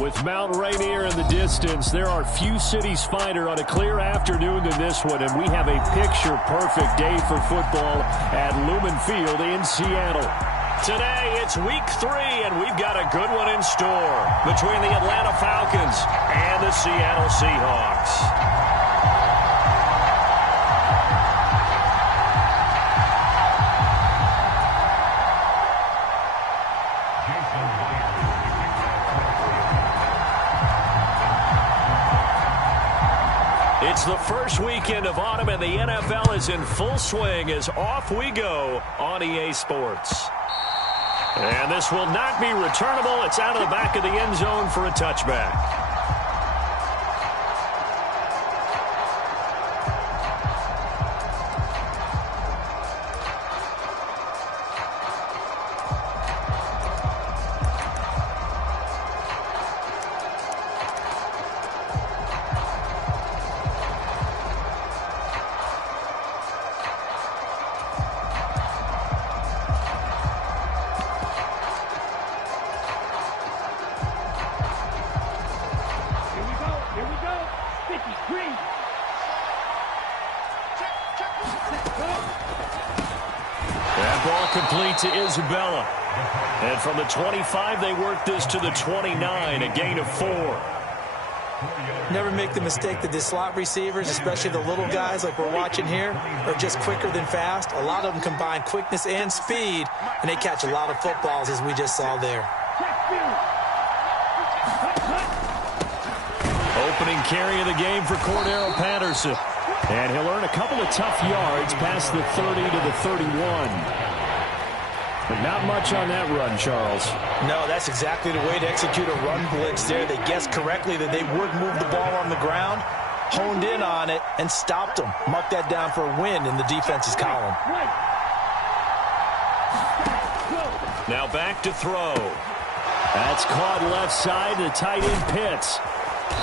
With Mount Rainier in the distance, there are few cities finer on a clear afternoon than this one, and we have a picture-perfect day for football at Lumen Field in Seattle. Today, it's week 3, and we've got a good one in store between the Atlanta Falcons and the Seattle Seahawks. It's the first weekend of autumn, and the NFL is in full swing as off we go on EA Sports. And this will not be returnable. It's out of the back of the end zone for a touchback. Complete to Isabella. And from the 25, they work this to the 29, a gain of 4. Never make the mistake that the slot receivers, especially the little guys like we're watching here, are just quicker than fast. A lot of them combine quickness and speed, and they catch a lot of footballs, as we just saw there. Opening carry of the game for Cordero Patterson. And he'll earn a couple of tough yards past the 30 to the 31. But not much on that run, Charles. No, that's exactly the way to execute a run blitz there. They guessed correctly that they would move the ball on the ground, honed in on it, and stopped them. Mark that down for a win in the defense's column. Now back to throw. That's caught left side, the tight end Pitts.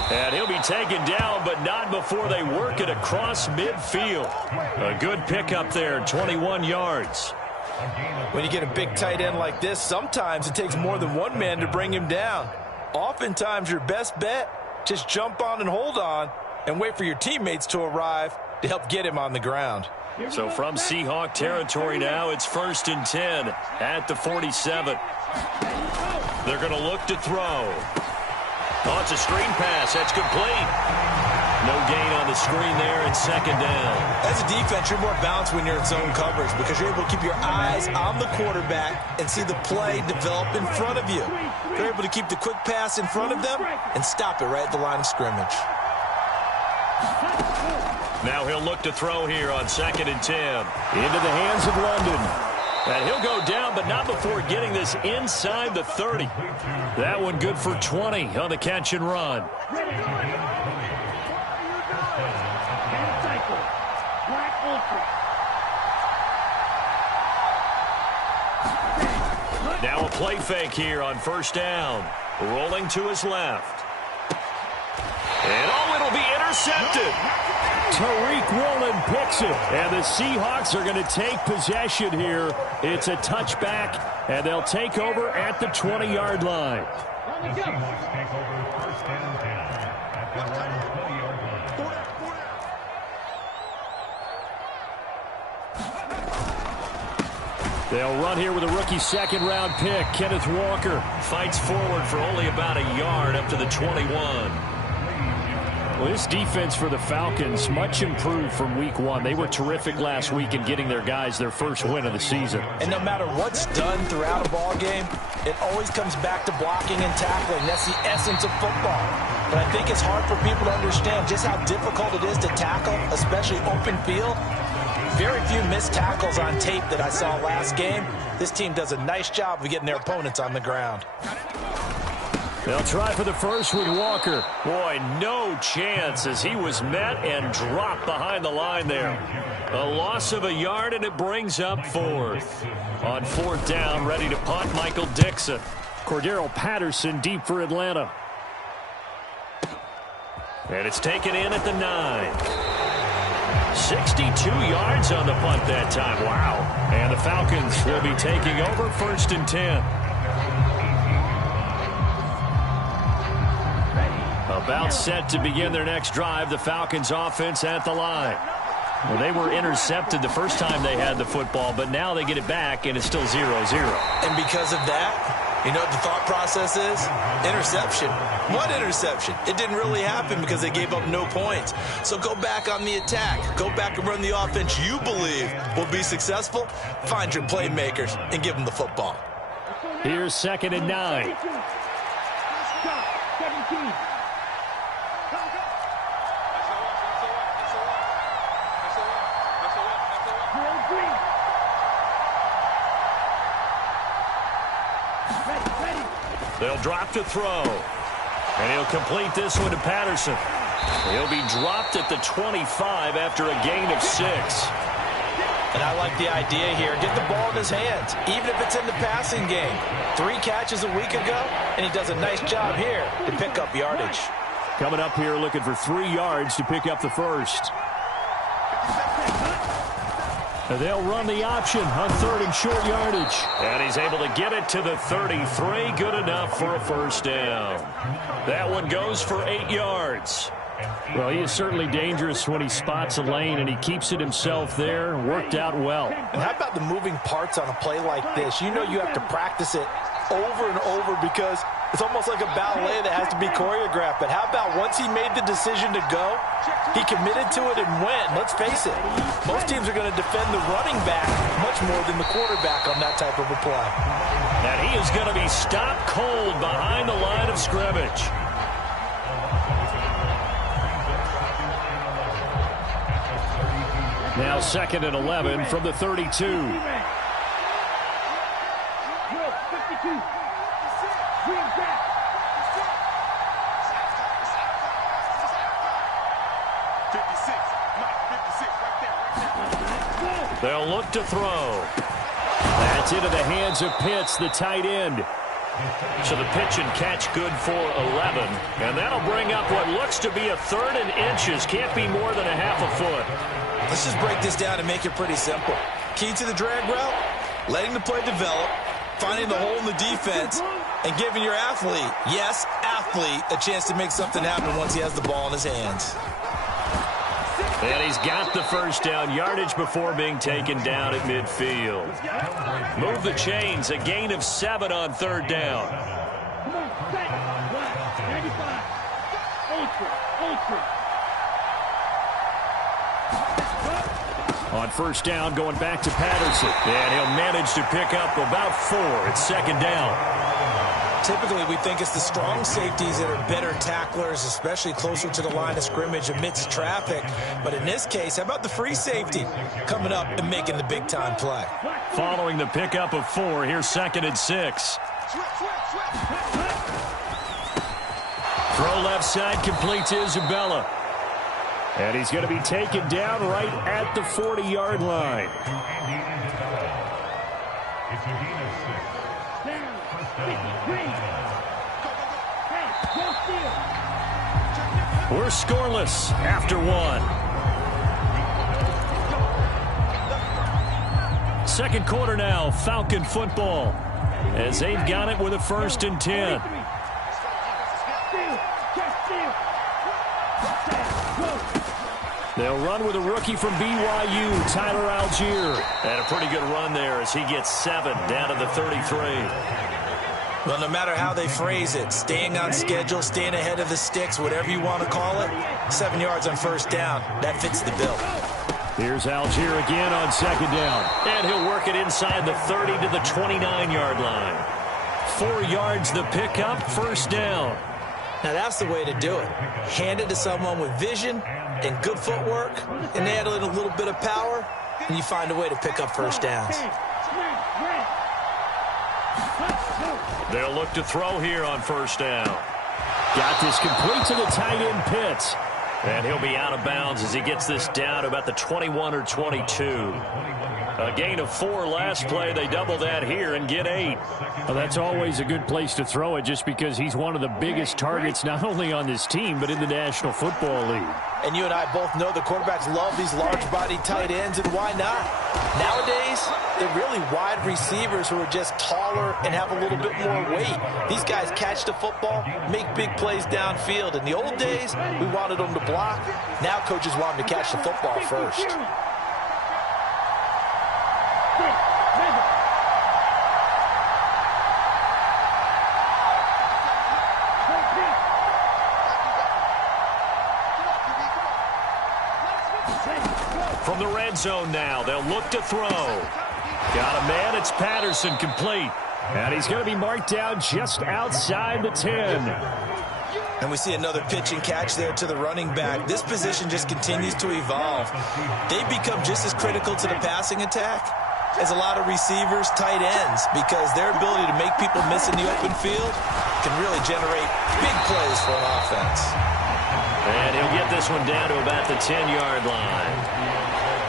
And he'll be taken down, but not before they work it across midfield. A good pickup there, 21 yards. When you get a big tight end like this, sometimes it takes more than one man to bring him down. Oftentimes, your best bet, just jump on and hold on and wait for your teammates to arrive to help get him on the ground. So from Seahawk territory now, it's 1st and 10 at the 47. They're going to look to throw. Oh, it's a screen pass. That's complete. No gain on the screen there, and 2nd down. As a defense, you're more balanced when you're in zone coverage because you're able to keep your eyes on the quarterback and see the play develop in front of you. You're able to keep the quick pass in front of them and stop it right at the line of scrimmage. Now he'll look to throw here on 2nd and 10. Into the hands of London. And he'll go down, but not before getting this inside the 30. That one good for 20 on the catch and run. Now a play fake here on 1st down. Rolling to his left. And oh, it'll be intercepted. Tariq Woolen picks it. And the Seahawks are going to take possession here. It's a touchback, and they'll take over at the 20-yard line. The Seahawks take over 1st and 10 at the 20-yard line. They'll run here with a rookie 2nd-round pick. Kenneth Walker fights forward for only about a yard up to the 21. Well, this defense for the Falcons, much improved from week 1. They were terrific last week in getting their guys their first win of the season. And no matter what's done throughout a ball game, it always comes back to blocking and tackling. That's the essence of football. But I think it's hard for people to understand just how difficult it is to tackle, especially open field. Very few missed tackles on tape that I saw last game. This team does a nice job of getting their opponents on the ground. They'll try for the first with Walker. Boy, no chance as he was met and dropped behind the line there. A loss of a yard, and it brings up 4th. On 4th down, ready to punt, Michael Dixon. Cordero Patterson deep for Atlanta. And it's taken in at the 9. 62 yards on the punt that time. Wow. And the Falcons will be taking over 1st and 10. About set to begin their next drive, the Falcons offense at the line. Well, they were intercepted the first time they had the football, but now they get it back, and it's still 0-0. And because of that, you know what the thought process is? Interception. What interception? It didn't really happen because they gave up no points. So go back on the attack. Go back and run the offense you believe will be successful. Find your playmakers and give them the football. Here's 2nd and 9. They'll drop to throw. And he'll complete this one to Patterson. He'll be dropped at the 25 after a gain of 6. And I like the idea here. Get the ball in his hands, even if it's in the passing game. 3 catches a week ago, and he does a nice job here to pick up yardage. Coming up here looking for 3 yards to pick up the first. They'll run the option on 3rd and short yardage. And he's able to get it to the 33. Good enough for a first down. That one goes for 8 yards. Well, he is certainly dangerous when he spots a lane, and he keeps it himself there. Worked out well. And how about the moving parts on a play like this? You know you have to practice it over and over because it's almost like a ballet that has to be choreographed. But how about once he made the decision to go, he committed to it and went. Let's face it, most teams are going to defend the running back much more than the quarterback on that type of a play. And he is going to be stopped cold behind the line of scrimmage. Now 2nd and 11 from the 32. They'll look to throw. That's into the hands of Pitts, the tight end. So the pitch and catch good for 11. And that'll bring up what looks to be a 3rd and inches. Can't be more than a half a foot. Let's just break this down and make it pretty simple. Key to the drag route, letting the play develop, finding the hole in the defense, and giving your athlete, yes, athlete, a chance to make something happen once he has the ball in his hands. And he's got the first down, yardage before being taken down at midfield. Move the chains, a gain of 7 on 3rd down. On 1st down, going back to Patterson. And he'll manage to pick up about 4 at 2nd down. Typically, we think it's the strong safeties that are better tacklers, especially closer to the line of scrimmage amidst traffic. But in this case, how about the free safety coming up and making the big-time play? Following the pickup of 4, here's 2nd and 6. Throw left side, complete to Isabella. And he's going to be taken down right at the 40-yard line. We're scoreless after 1. 2nd quarter now, Falcon football, as they've got it with a 1st and 10. They'll run with a rookie from BYU, Tyler Algier. And a pretty good run there as he gets 7 down to the 33. Well, no matter how they phrase it, staying on schedule, staying ahead of the sticks, whatever you want to call it, 7 yards on 1st down, that fits the bill. Here's Algier again on 2nd down. And he'll work it inside the 30 to the 29-yard line. 4 yards the pickup, 1st down. Now that's the way to do it. Hand it to someone with vision and good footwork, and add a little bit of power, and you find a way to pick up 1st downs. They'll look to throw here on 1st down. Got this complete to the tight end Pitts. And he'll be out of bounds as he gets this down to about the 21 or 22. A gain of 4 last play. They double that here and get 8. Well, that's always a good place to throw it just because he's one of the biggest targets not only on this team but in the National Football League. And you and I both know the quarterbacks love these large-bodied tight ends, and why not? Nowadays, they're really wide receivers who are just taller and have a little bit more weight. These guys catch the football, make big plays downfield. In the old days, we wanted them to block. Now coaches want them to catch the football first. From the red zone now, they'll look to throw. Got a man, it's Patterson, complete. And he's going to be marked down just outside the 10. And we see another pitch and catch there to the running back. This position just continues to evolve. They become just as critical to the passing attack as a lot of receivers, tight ends, because their ability to make people miss in the open field can really generate big plays for an offense. And he'll get this one down to about the 10-yard line.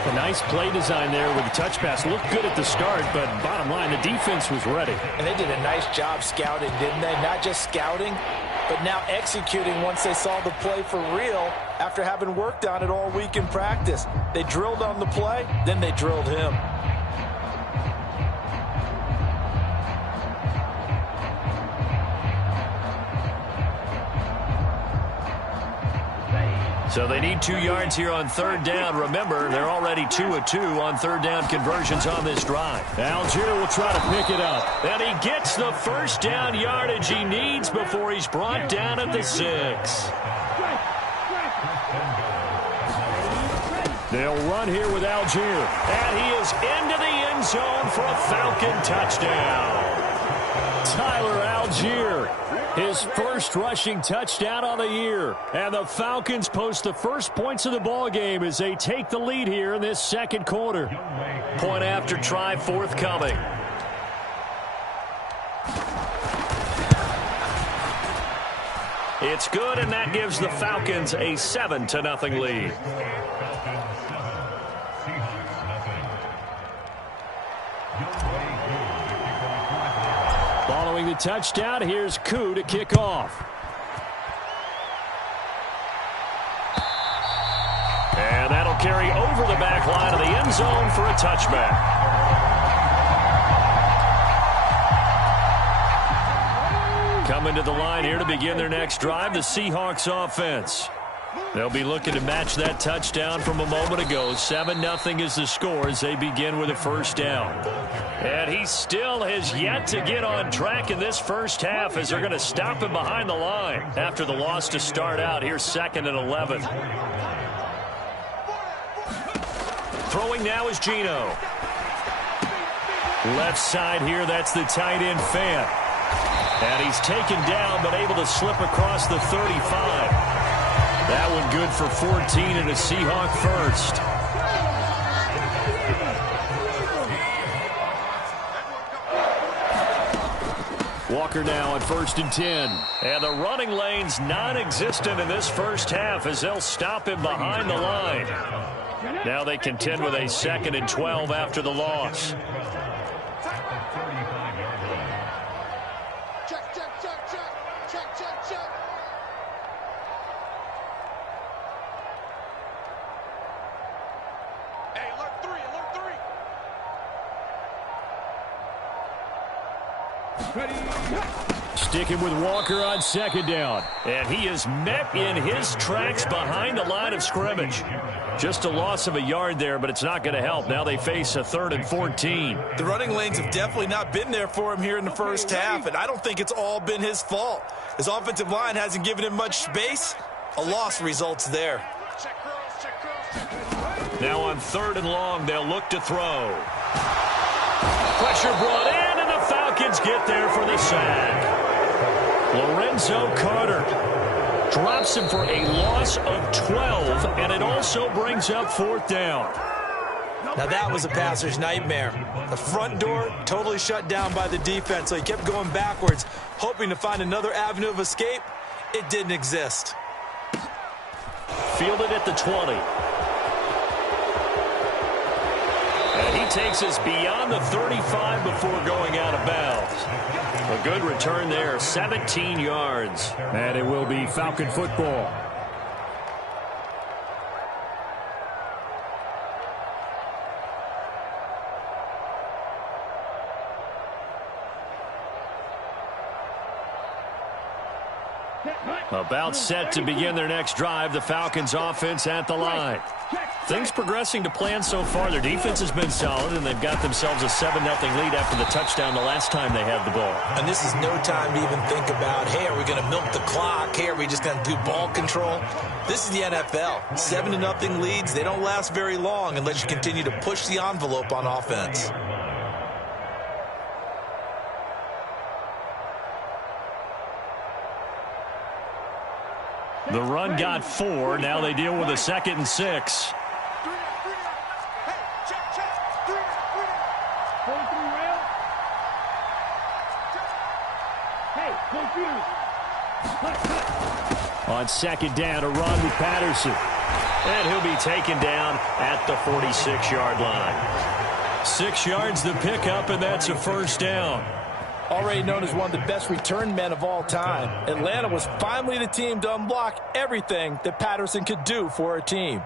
A nice play design there with the touch pass. Looked good at the start, but bottom line, the defense was ready. And they did a nice job scouting, didn't they? Not just scouting, but now executing once they saw the play for real after having worked on it all week in practice. They drilled on the play, then they drilled him. So they need 2 yards here on third down. Remember, they're already 2 of 2 on third down conversions on this drive. Algier will try to pick it up. And he gets the first down yardage he needs before he's brought down at the 6. They'll run here with Algier. And he is into the end zone for a Falcon touchdown. Tyler Algier, his first rushing touchdown on the year. And the Falcons post the first points of the ball game as they take the lead here in this second quarter. Point after try forthcoming. It's good, and that gives the Falcons a 7-0 lead. Following the touchdown, here's Koo to kick off. And that'll carry over the back line of the end zone for a touchback. Coming to the line here to begin their next drive, the Seahawks offense. They'll be looking to match that touchdown from a moment ago. 7-0 is the score as they begin with a first down. And he still has yet to get on track in this first half as they're going to stop him behind the line after the loss to start out. Here's 2nd and 11. Throwing now is Geno. Left side here, that's the tight end Fant. And he's taken down but able to slip across the 35. That one good for 14 and a Seahawk first. Walker now on 1st and 10. And the running lane's non-existent in this first half as they'll stop him behind the line. Now they contend with a 2nd and 12 after the loss. Sticking with Walker on 2nd down. And he is met in his tracks behind the line of scrimmage. Just a loss of a yard there, but it's not going to help. Now they face a 3rd and 14. The running lanes have definitely not been there for him here in the first half, and I don't think it's all been his fault. His offensive line hasn't given him much space. A loss results there. Now on 3rd and long, they'll look to throw. Pressure brought in, and the Falcons get there for the sack. Lorenzo Carter drops him for a loss of 12, and it also brings up 4th down. Now that was a passer's nightmare. The front door totally shut down by the defense, so he kept going backwards, hoping to find another avenue of escape. It didn't exist. fielded at the 20. And he takes us beyond the 35 before going out of bounds. A good return there, 17 yards. And it will be Falcon football. About set to begin their next drive, the Falcons offense at the line. Things progressing to plan so far. Their defense has been solid, and they've got themselves a 7-0 lead after the touchdown the last time they had the ball. And this is no time to even think about, hey, are we going to milk the clock? Hey, are we just going to do ball control? This is the NFL. 7-0 leads, they don't last very long unless you continue to push the envelope on offense. The run got 4. Now they deal with a 2nd and 6. On 2nd down, a run with Patterson. And he'll be taken down at the 46-yard line. 6 yards the pickup, and that's a 1st down. Already known as one of the best return men of all time, Atlanta was finally the team to unblock everything that Patterson could do for a team.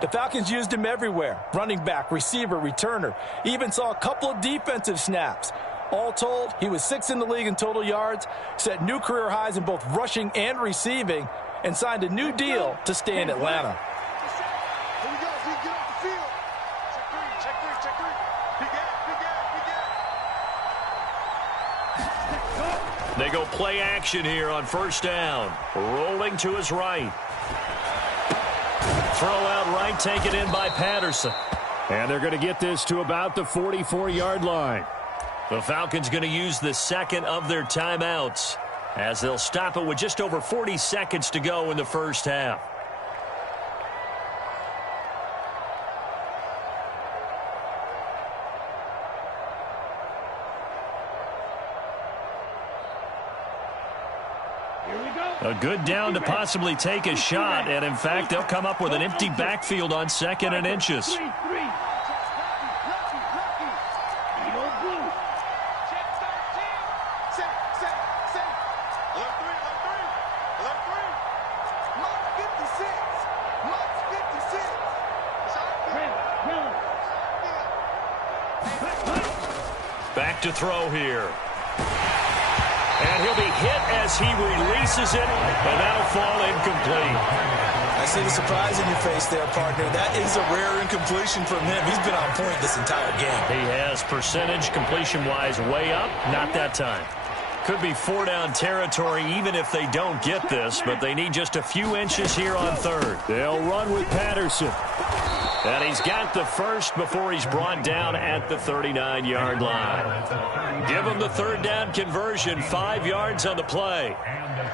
The Falcons used him everywhere: running back, receiver, returner. Even saw a couple of defensive snaps. All told, he was 6th in the league in total yards, set new career highs in both rushing and receiving, and signed a new deal to stay in Atlanta. They go play action here on 1st down. Rolling to his right. Throw out right, taken in by Patterson. And they're going to get this to about the 44-yard line. The Falcons going to use the 2nd of their timeouts as they'll stop it with just over 40 seconds to go in the 1st half. A good down to possibly take a shot, and in fact, they'll come up with an empty backfield on 2nd and inches. Back to throw here. And he'll be hit as he releases it, and that'll fall incomplete. I see the surprise in your face there, partner. That is a rare incompletion from him. He's been on point this entire game. He has percentage completion-wise way up. Not that time. Could be 4-down territory even if they don't get this, but they need just a few inches here on 3rd. They'll run with Patterson. And he's got the 1st before he's brought down at the 39-yard line. Give him the 3rd down conversion, 5 yards on the play.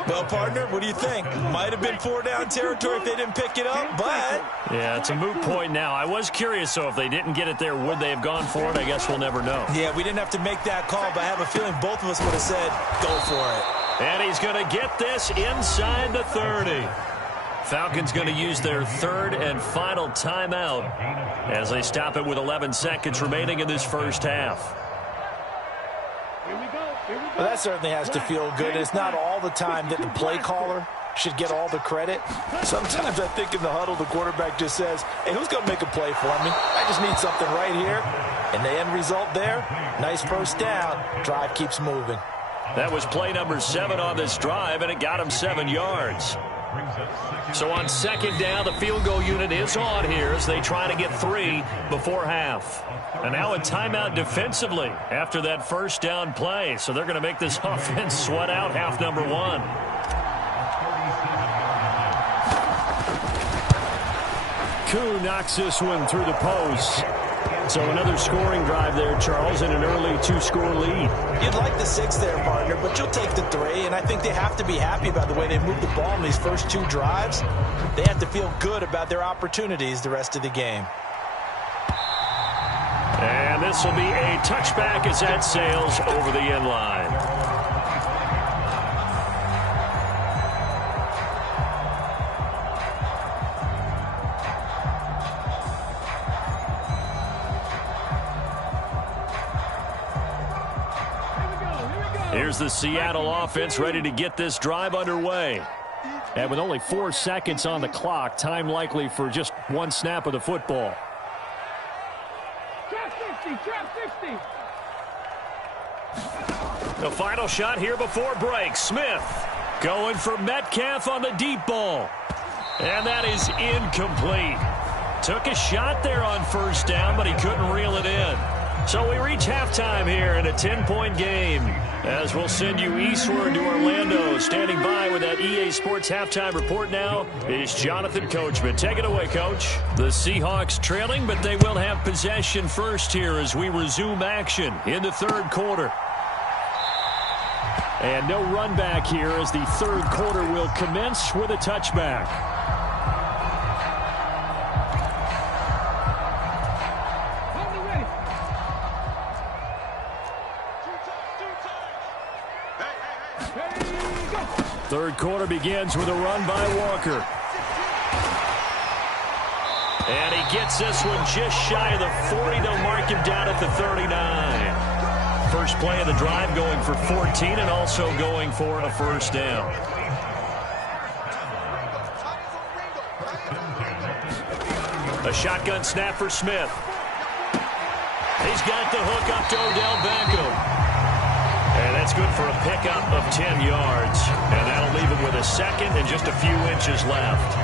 Well, partner, what do you think? Might have been 4-down territory if they didn't pick it up, but... Yeah, it's a moot point now. I was curious, so if they didn't get it there, would they have gone for it? I guess we'll never know. Yeah, we didn't have to make that call, but I have a feeling both of us would have said, go for it. And he's going to get this inside the 30. Falcons going to use their 3rd and final timeout as they stop it with 11 seconds remaining in this 1st half. Well, that certainly has to feel good. It's not all the time that the play caller should get all the credit. Sometimes I think in the huddle, the quarterback just says, hey, who's going to make a play for me? I just need something right here. And the end result there, nice 1st down. Drive keeps moving. That was play number 7 on this drive, and it got him 7 yards. So on 2nd down, the field goal unit is on here as they try to get 3 before half. And now a timeout defensively after that 1st down play. So they're going to make this offense sweat out half number 1. Koo knocks this one through the post. So another scoring drive there, Charles, and an early 2-score lead. You'd like the 6 there, partner, but you'll take the 3, and I think they have to be happy about the way they've moved the ball in these first 2 drives. They have to feel good about their opportunities the rest of the game. And this will be a touchback as that sails over the end line. Here's the Seattle offense ready to get this drive underway. And with only 4 seconds on the clock, time likely for just one snap of the football. Trap 60. The final shot here before break. Smith going for Metcalf on the deep ball. And that is incomplete. Took a shot there on first down, but he couldn't reel it in. So we reach halftime here in a 10-point game. As we'll send you eastward to Orlando. Standing by with that EA Sports halftime report now is Jonathan Coachman. Take it away, Coach. The Seahawks trailing, but they will have possession first here as we resume action in the third quarter. And no run back here as the third quarter will commence with a touchback. Third quarter begins with a run by Walker. And he gets this one just shy of the 40. They'll mark him down at the 39. First play of the drive going for 14 and also going for a first down. A shotgun snap for Smith. He's got the hook up to Odell Beckham. And that's good for a pickup of 10 yards. And that'll leave him with a second and just a few inches left.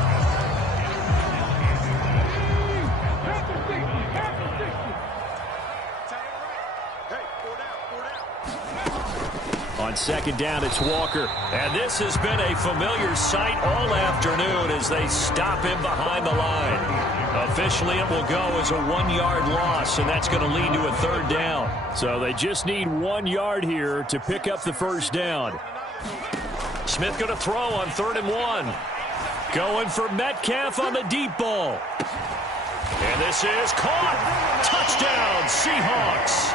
On second down, it's Walker. And this has been a familiar sight all afternoon as they stop him behind the line. Officially, it will go as a 1-yard loss, and that's going to lead to a third down. So they just need 1 yard here to pick up the first down. Smith going to throw on 3rd and 1. Going for Metcalf on the deep ball. And this is caught. Touchdown, Seahawks.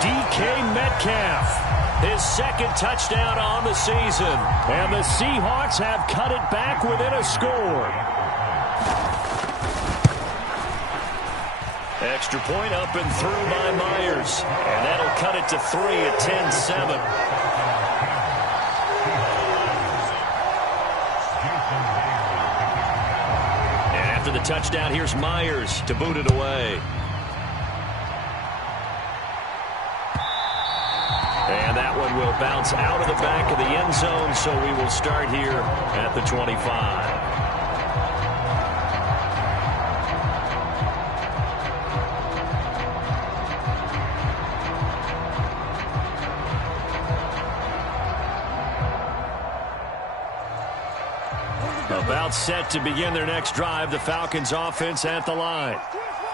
DK Metcalf. His second touchdown on the season. And the Seahawks have cut it back within a score. Extra point up and through by Myers. And that'll cut it to 3 at 10-7. And after the touchdown, here's Myers to boot it away. And that one will bounce out of the back of the end zone, so we will start here at the 25. About set to begin their next drive, the Falcons offense at the line.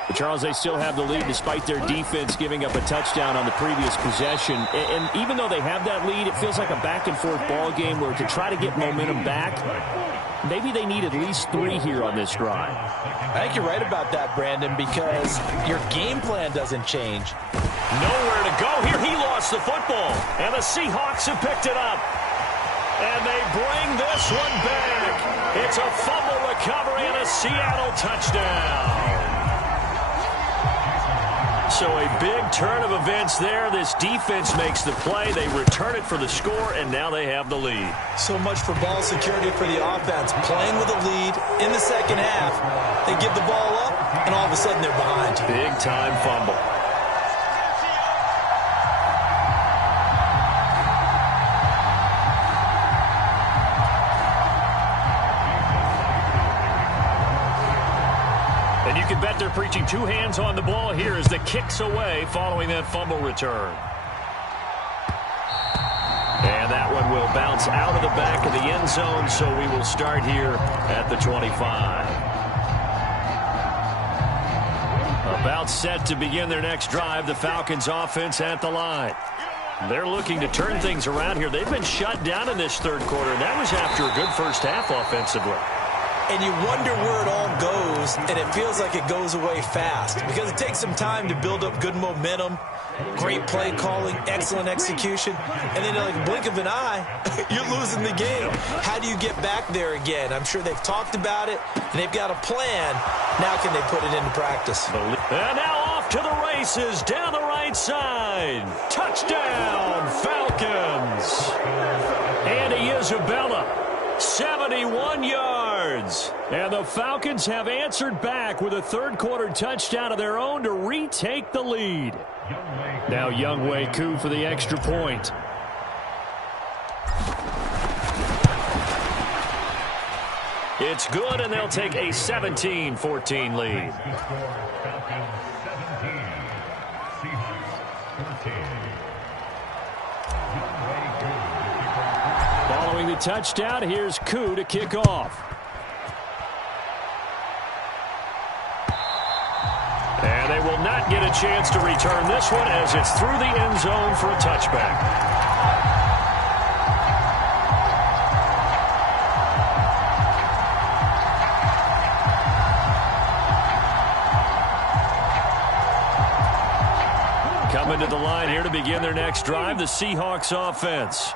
But Charles, they still have the lead despite their defense giving up a touchdown on the previous possession. And even though they have that lead, it feels like a back-and-forth ball game where to try to get momentum back, maybe they need at least 3 here on this drive. I think you're right about that, Brandon, because your game plan doesn't change. Nowhere to go here. He lost the football, and the Seahawks have picked it up. And they bring this one back. It's a fumble recovery and a Seattle touchdown. So a big turn of events there. This defense makes the play. They return it for the score, and now they have the lead. So much for ball security for the offense. Playing with a lead in the second half. They give the ball up, and all of a sudden they're behind. Big-time fumble. And you can bet they're preaching 2 hands on the ball here as the kick's away following that fumble return. And that one will bounce out of the back of the end zone, so we will start here at the 25. About set to begin their next drive, the Falcons offense at the line. They're looking to turn things around here. They've been shut down in this third quarter, and that was after a good first half offensively. And you wonder where it all goes, and it feels like it goes away fast because it takes some time to build up good momentum, great play calling, excellent execution, and then like a blink of an eye, you're losing the game. How do you get back there again? I'm sure they've talked about it, and they've got a plan. Now can they put it into practice? And now off to the races down the right right side. Touchdown, Falcons. Andy Isabella, 71 yards. And the Falcons have answered back with a third-quarter touchdown of their own to retake the lead. Now Younghoe Koo for the extra point. It's good, and they'll take a 17-14 lead. Following the touchdown, here's Koo to kick off. And they will not get a chance to return this one as it's through the end zone for a touchback. Coming to the line here to begin their next drive, the Seahawks offense.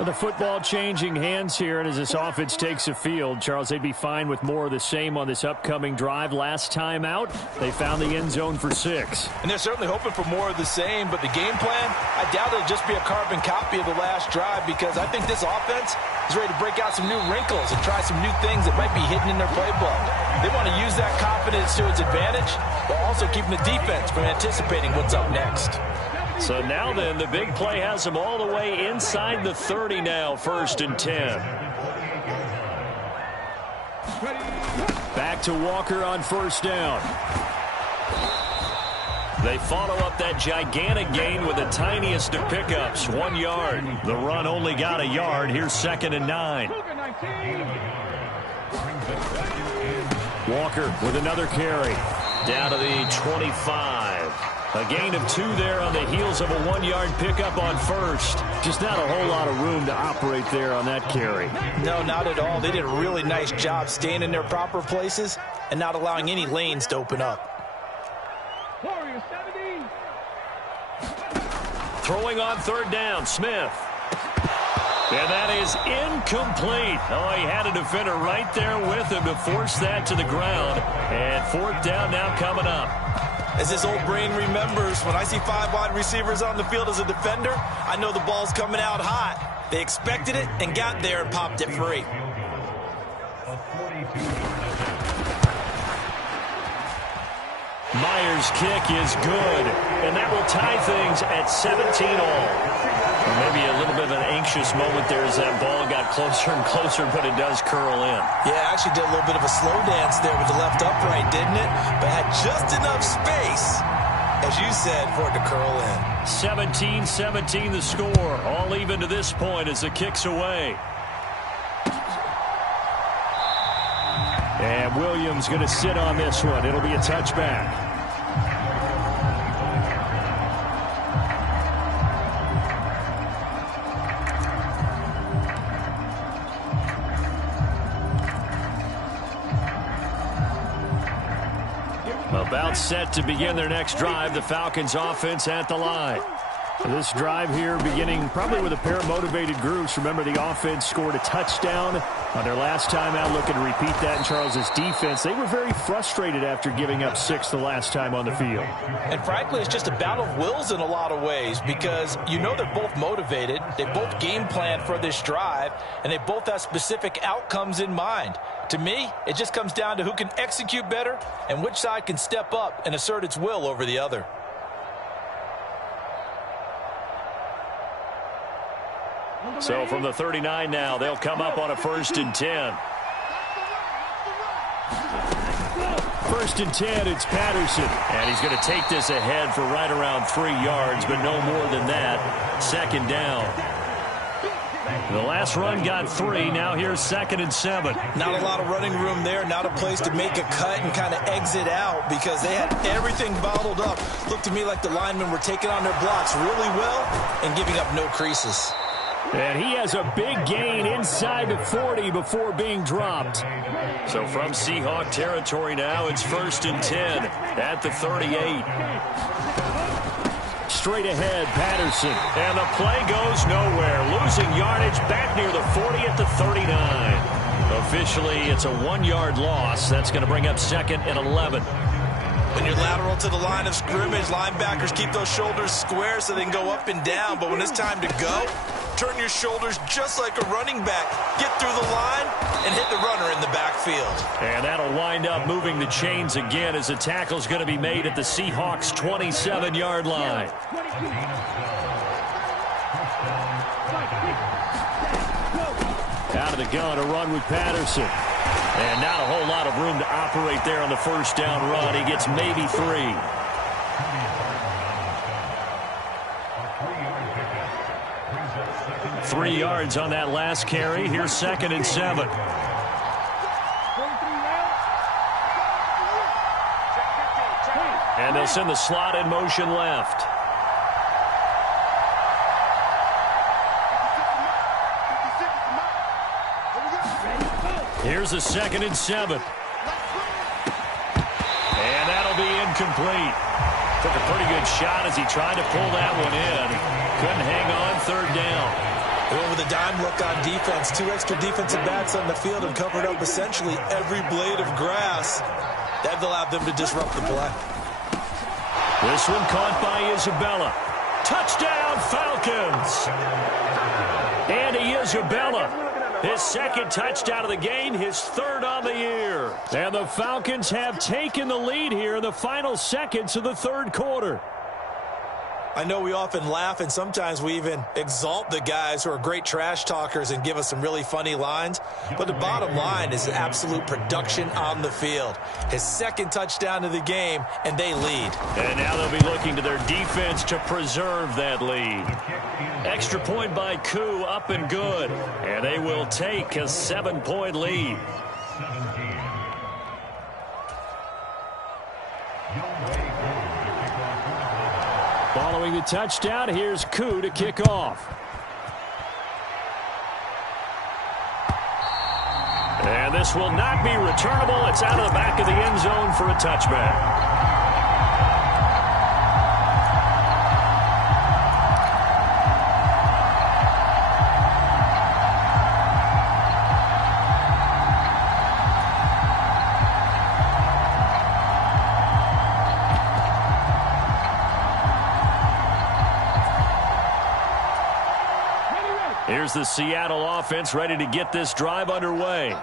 The football changing hands here, and as this offense takes the field, Charles, they'd be fine with more of the same on this upcoming drive. Last time out, they found the end zone for 6. And they're certainly hoping for more of the same, but the game plan, I doubt it'll just be a carbon copy of the last drive, because I think this offense is ready to break out some new wrinkles and try some new things that might be hidden in their playbook. They want to use that confidence to its advantage, while also keeping the defense from anticipating what's up next. So now then, the big play has them all the way inside the 30 now, 1st and 10. Back to Walker on 1st down. They follow up that gigantic gain with the tiniest of pickups, 1 yard. The run only got a yard. Here's 2nd and 9. Walker with another carry. Down to the 25. A gain of 2 there on the heels of a 1-yard pickup on 1st. Just not a whole lot of room to operate there on that carry. No, not at all. They did a really nice job staying in their proper places and not allowing any lanes to open up. Throwing on 3rd down, Smith. And that is incomplete. Oh, he had a defender right there with him to force that to the ground. And 4th down now coming up. As his old brain remembers, when I see 5 wide receivers on the field as a defender, I know the ball's coming out hot. They expected it and got there and popped it free. Myers' kick is good, and that will tie things at 17 all. Or maybe a little bit of an anxious moment there as that ball got closer and closer, but it does curl in. Yeah, actually did a little bit of a slow dance there with the left upright, didn't it? But had just enough space, as you said, for it to curl in. 17-17 the score. All even to this point as the kick's away. And Williams going to sit on this one. It'll be a touchback. About set to begin their next drive, the Falcons offense at the line. This drive here beginning probably with a pair of motivated groups. Remember, the offense scored a touchdown on their last time out, looking to repeat that in Charles's defense. They were very frustrated after giving up 6 the last time on the field. And frankly, it's just a battle of wills in a lot of ways, because you know they're both motivated, they both game plan for this drive, and they both have specific outcomes in mind. To me, it just comes down to who can execute better and which side can step up and assert its will over the other. So from the 39 now, they'll come up on a 1st and 10. 1st and 10, it's Patterson. And he's going to take this ahead for right around 3 yards, but no more than that. 2nd down. The last run got 3. Now here's 2nd and 7. Not a lot of running room there. Not a place to make a cut and kind of exit out, because they had everything bottled up. Looked to me like the linemen were taking on their blocks really well and giving up no creases. And he has a big gain inside the 40 before being dropped. So from Seahawk territory now, it's 1st and 10 at the 38. Straight ahead, Patterson. And the play goes nowhere. Losing yardage back near the 40 at the 39. Officially, it's a 1-yard loss. That's going to bring up 2nd and 11. When you're lateral to the line of scrimmage, linebackers keep those shoulders square so they can go up and down. But when it's time to go, turn your shoulders just like a running back. Get through the line and hit the runner in the backfield. And that'll wind up moving the chains again as the tackle's going to be made at the Seahawks' 27-yard line. Out of the gun, a run with Patterson. And not a whole lot of room to operate there on the first down run. He gets maybe 3. 3 yards on that last carry. Here's 2nd and 7. And they'll send the slot in motion left. Here's a 2nd and 7. And that'll be incomplete. Took a pretty good shot as he tried to pull that one in. Couldn't hang on, 3rd down. They went with a dime look on defense. 2 extra defensive backs on the field and covered up essentially every blade of grass. That allowed them to disrupt the play. This one caught by Isabella. Touchdown, Falcons. Andy Isabella. His 2nd touchdown of the game, his 3rd on the year. And the Falcons have taken the lead here in the final seconds of the 3rd quarter. I know we often laugh and sometimes we even exalt the guys who are great trash talkers and give us some really funny lines. But the bottom line is absolute production on the field. His 2nd touchdown of the game, and they lead. And now they'll be looking to their defense to preserve that lead. Extra point by Koo, up and good. And they will take a 7-point lead. Following the touchdown, here's Koo to kick off. And this will not be returnable. It's out of the back of the end zone for a touchback. Here's the Seattle offense ready to get this drive underway.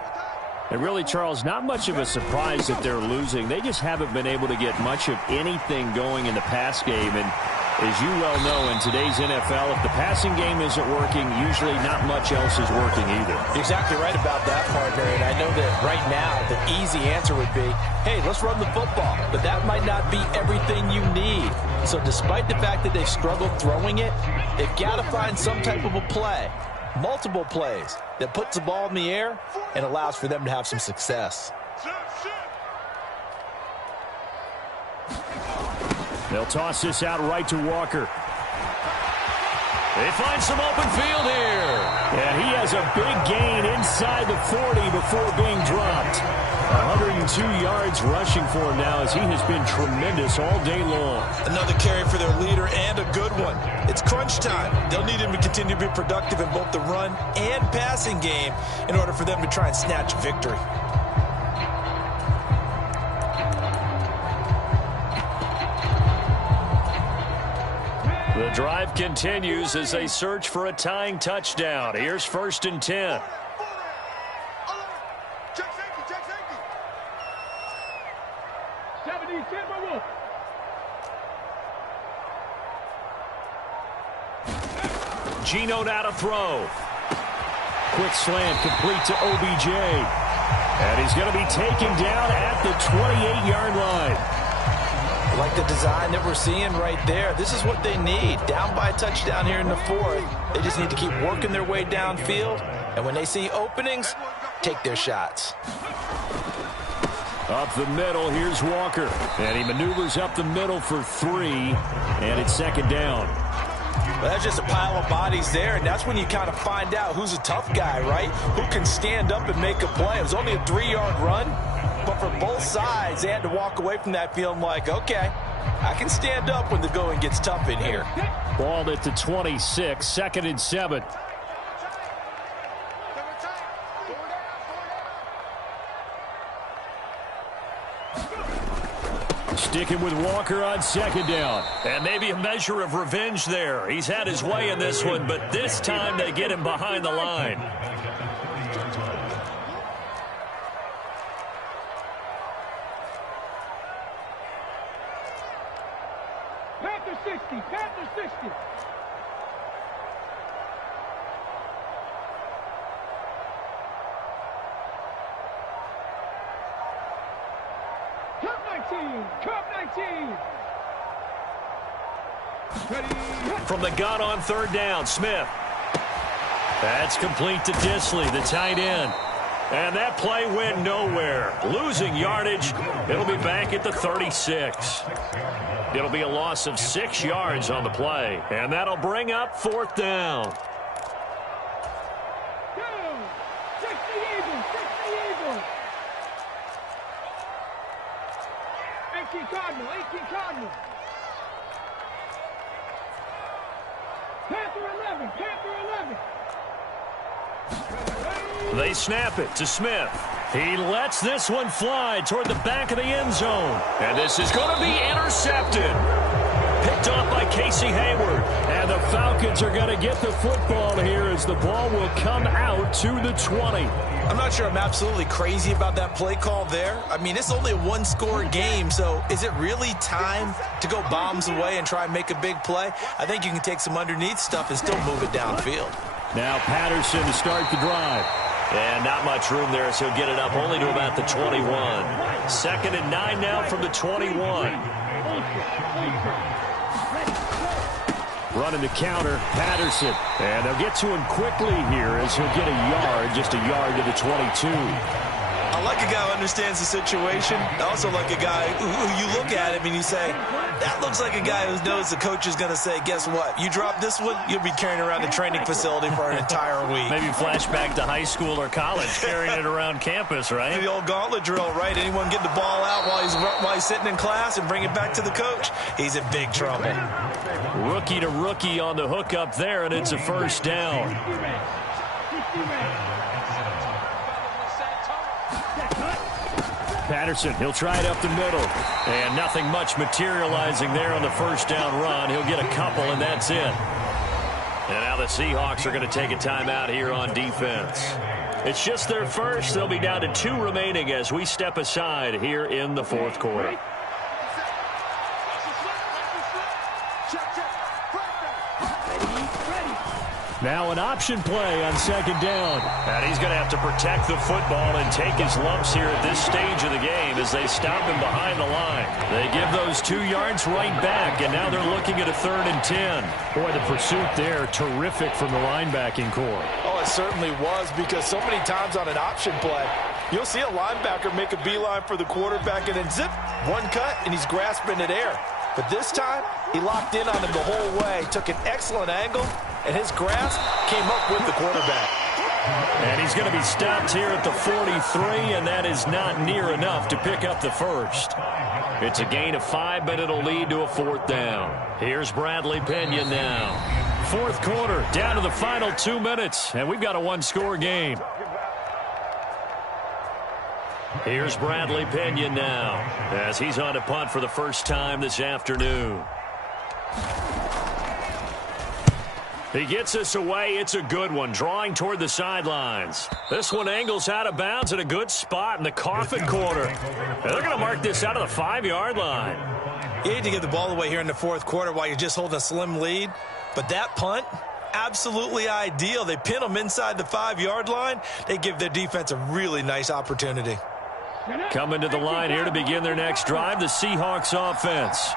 And really, Charles, not much of a surprise that they're losing. They just haven't been able to get much of anything going in the pass game. And as you well know, in today's NFL, if the passing game isn't working, usually not much else is working either. You're exactly right about that, partner. And I know that right now the easy answer would be, hey, let's run the football. But that might not be everything you need. So despite the fact that they've struggled throwing it, they've got to find some type of a play, multiple plays, that puts the ball in the air and allows for them to have some success. They'll toss this out right to Walker. They find some open field here. And he has a big gain inside the 40 before being dropped. 102 yards rushing for him now as he has been tremendous all day long. Another carry for their leader and a good one. It's crunch time. They'll need him to continue to be productive in both the run and passing game in order for them to try and snatch victory. The drive continues as they search for a tying touchdown. Here's 1st and 10. Geno now to throw. Quick slant complete to OBJ. And he's going to be taken down at the 28-yard line. Like the design that we're seeing right there, this is what they need. Down by a touchdown here in the 4th. They just need to keep working their way downfield. And when they see openings, take their shots. Up the middle, here's Walker. And he maneuvers up the middle for 3. And it's 2nd down. Well, that's just a pile of bodies there, and that's when you kind of find out who's a tough guy, right? Who can stand up and make a play. It was only a 3-yard run, but for both sides, they had to walk away from that feeling like, okay, I can stand up when the going gets tough in here. Ball at the 26, 2nd and 7. Sticking with Walker on second down. And maybe a measure of revenge there. He's had his way in this one, but this time they get him behind the line. Panther 60, Panther 60. Cup 19, Cup 19. Ready. From the gun on third down, Smith. That's complete to Disley, the tight end. And that play went nowhere. Losing yardage. It'll be back at the 36. It'll be a loss of 6 yards on the play. And that'll bring up fourth down. Go. 60 Eagles, 60 Eagles. 18 Cardinal, 18 Cardinal. Panther 11, Panther 11. They snap it to Smith. He lets this one fly toward the back of the end zone. And this is going to be intercepted. Picked off by Casey Hayward. And the Falcons are going to get the football here as the ball will come out to the 20. I'm not sure I'm absolutely crazy about that play call there. I mean, it's only a one-score game, so is it really time to go bombs away and try and make a big play? I think you can take some underneath stuff and still move it downfield. Now Patterson to start the drive. And not much room there, so he'll get it up only to about the 21. 2nd and 9 now from the 21. Running the counter, Patterson. And they'll get to him quickly here as he'll get a yard, just a yard to the 22. I like a guy who understands the situation. I also like a guy who you look at him and you say, that looks like a guy who knows the coach is going to say, guess what? You drop this one, you'll be carrying around the training facility for an entire week. Maybe flashback to high school or college, carrying it around campus, right? The old gauntlet drill, right? Anyone get the ball out while he's sitting in class and bring it back to the coach? He's in big trouble. Rookie to rookie on the hook up there, and it's a first down. Patterson, he'll try it up the middle. And nothing much materializing there on the first down run. He'll get a couple, and that's it. And now the Seahawks are going to take a timeout here on defense. It's just their first. They'll be down to 2 remaining as we step aside here in the fourth quarter. Now an option play on second down. And he's going to have to protect the football and take his lumps here at this stage of the game as they stop him behind the line. They give those 2 yards right back, and now they're looking at a 3rd and 10. Boy, the pursuit there, terrific from the linebacking core. Oh, it certainly was, because so many times on an option play, you'll see a linebacker make a beeline for the quarterback and then zip, one cut, and he's grasping at air. But this time, he locked in on him the whole way, took an excellent angle, and his grasp came up with the quarterback. And he's going to be stopped here at the 43, and that is not near enough to pick up the first. It's a gain of 5, but it'll lead to a 4th down. Here's Bradley Pena now. Fourth quarter, down to the final 2 minutes, and we've got a 1-score game. Here's Bradley Pena now as he's on to punt for the first time this afternoon. He gets us away. It's a good one, drawing toward the sidelines. This one angles out of bounds at a good spot in the coffin corner. And they're going to mark this out of the 5-yard line. You need to get the ball away here in the fourth quarter while you're just holding a slim lead. But that punt, absolutely ideal. They pin them inside the 5-yard line. They give their defense a really nice opportunity. Coming to the line here to begin their next drive, the Seahawks offense.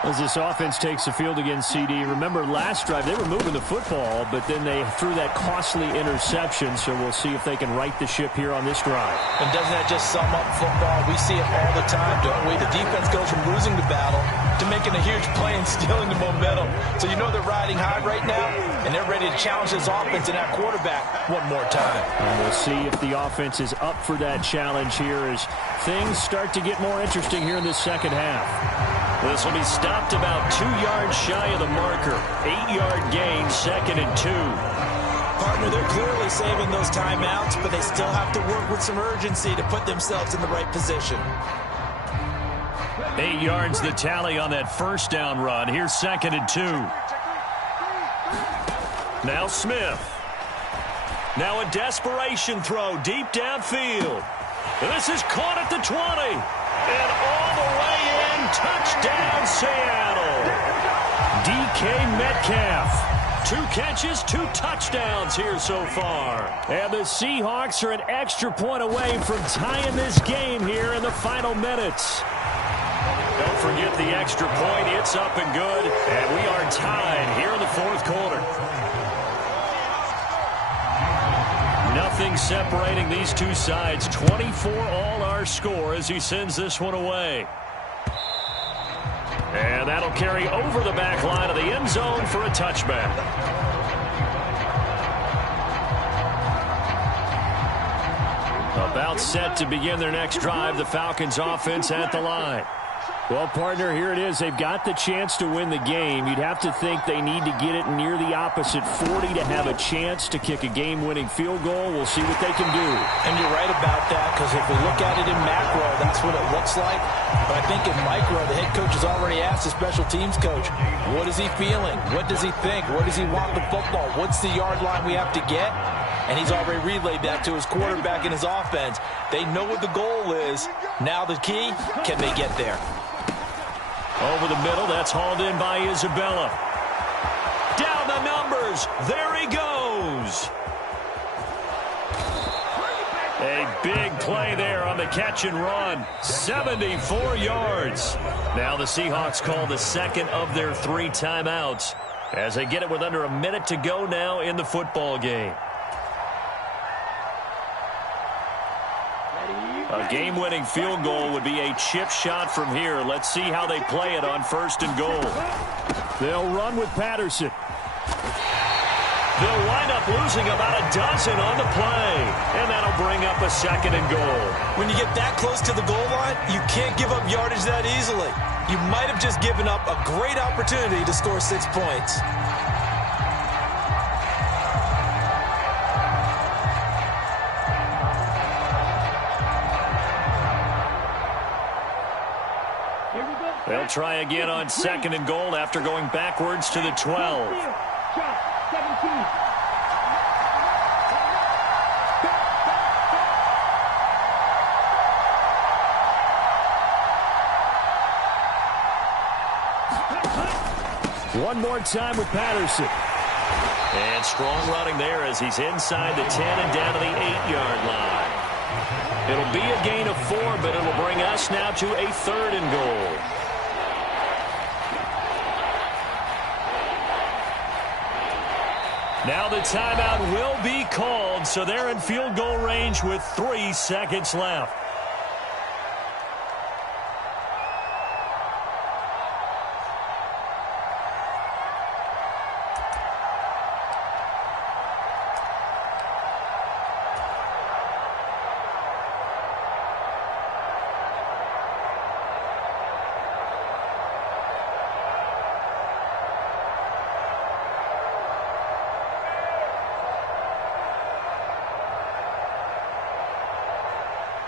As this offense takes the field against CD, remember last drive they were moving the football, but then they threw that costly interception, so we'll see if they can right the ship here on this drive. And doesn't that just sum up football? We see it all the time, don't we? The defense goes from losing the battle to making a huge play and stealing the momentum. So you know they're riding high right now, and they're ready to challenge this offense and that quarterback one more time. And we'll see if the offense is up for that challenge here as things start to get more interesting here in this second half. This will be stopped about 2 yards shy of the marker. 8-yard gain, 2nd and 2. Partner, they're clearly saving those timeouts, but they still have to work with some urgency to put themselves in the right position. 8 yards the tally on that first down run. Here's 2nd and 2. Now Smith. Now a desperation throw deep downfield. And this is caught at the 20. And all the way in. Touchdown, Seattle. DK Metcalf. 2 catches, 2 touchdowns here so far. And the Seahawks are an extra point away from tying this game here in the final minutes. Don't forget the extra point. It's up and good. And we are tied here in the 4th quarter. Nothing separating these two sides. 24 all our score as he sends this one away. And that'll carry over the back line of the end zone for a touchback. About set to begin their next drive, the Falcons offense at the line. Well, partner, here it is. They've got the chance to win the game. You'd have to think they need to get it near the opposite 40 to have a chance to kick a game-winning field goal. We'll see what they can do. And you're right about that, because if we look at it in macro, that's what it looks like. But I think in micro, the head coach has already asked the special teams coach, what is he feeling? What does he think? Where does he want the football? What's the yard line we have to get? And he's already relayed that to his quarterback and his offense. They know what the goal is. Now the key, can they get there? Over the middle, that's hauled in by Isabella. Down the numbers. There he goes. A big play there on the catch and run. 74 yards. Now the Seahawks call the 2nd of their 3 timeouts as they get it with under a minute to go now in the football game. A game-winning field goal would be a chip shot from here. Let's see how they play it on 1st and goal. They'll run with Patterson. They'll wind up losing about a dozen on the play. And that'll bring up a 2nd and goal. When you get that close to the goal line, you can't give up yardage that easily. You might have just given up a great opportunity to score 6 points. They'll try again on 2nd and goal after going backwards to the 12. One more time with Patterson. And strong running there as he's inside the 10 and down to the 8-yard line. It'll be a gain of 4, but it'll bring us now to a 3rd and goal. Now the timeout will be called, so they're in field goal range with 3 seconds left.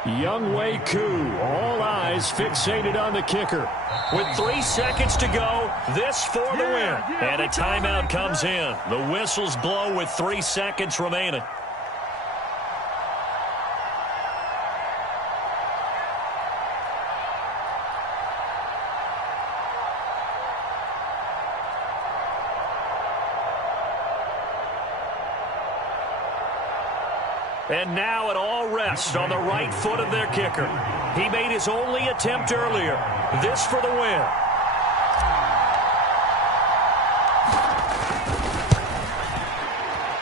Younghoe Koo, all eyes fixated on the kicker. With 3 seconds to go, this for the win. And a timeout comes in. The whistles blow with 3 seconds remaining. And now it all rests on the right foot of their kicker. He made his only attempt earlier. This for the win.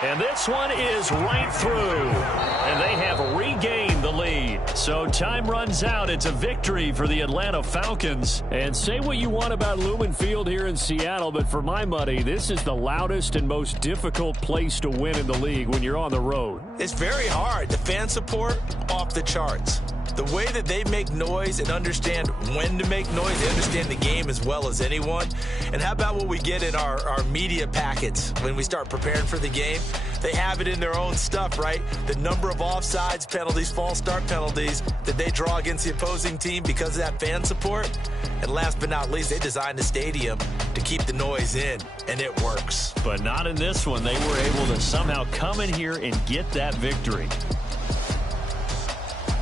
And this one is right through. And they have regained the lead. So time runs out. It's a victory for the Atlanta Falcons. And say what you want about Lumen Field here in Seattle, but for my money, this is the loudest and most difficult place to win in the league when you're on the road. It's very hard. The fan support, off the charts. The way that they make noise and understand when to make noise, they understand the game as well as anyone. And how about what we get in our media packets when we start preparing for the game? they have it in their own stuff, right? The number of offsides penalties, false start penalties that they draw against the opposing team because of that fan support. And last but not least, they designed the stadium to keep the noise in, and it works. But not in this one. They were able to somehow come in here and get that victory.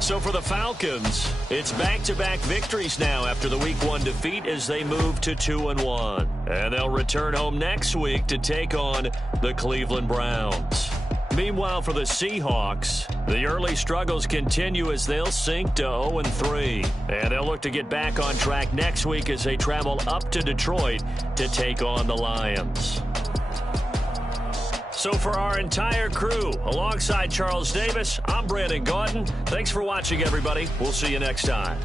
So for the Falcons, it's back-to-back victories now after the Week 1 defeat as they move to 2-1. And they'll return home next week to take on the Cleveland Browns. Meanwhile, for the Seahawks, the early struggles continue as they'll sink to 0-3. And they'll look to get back on track next week as they travel up to Detroit to take on the Lions. So for our entire crew, alongside Charles Davis, I'm Brandon Gaudin. Thanks for watching, everybody. We'll see you next time.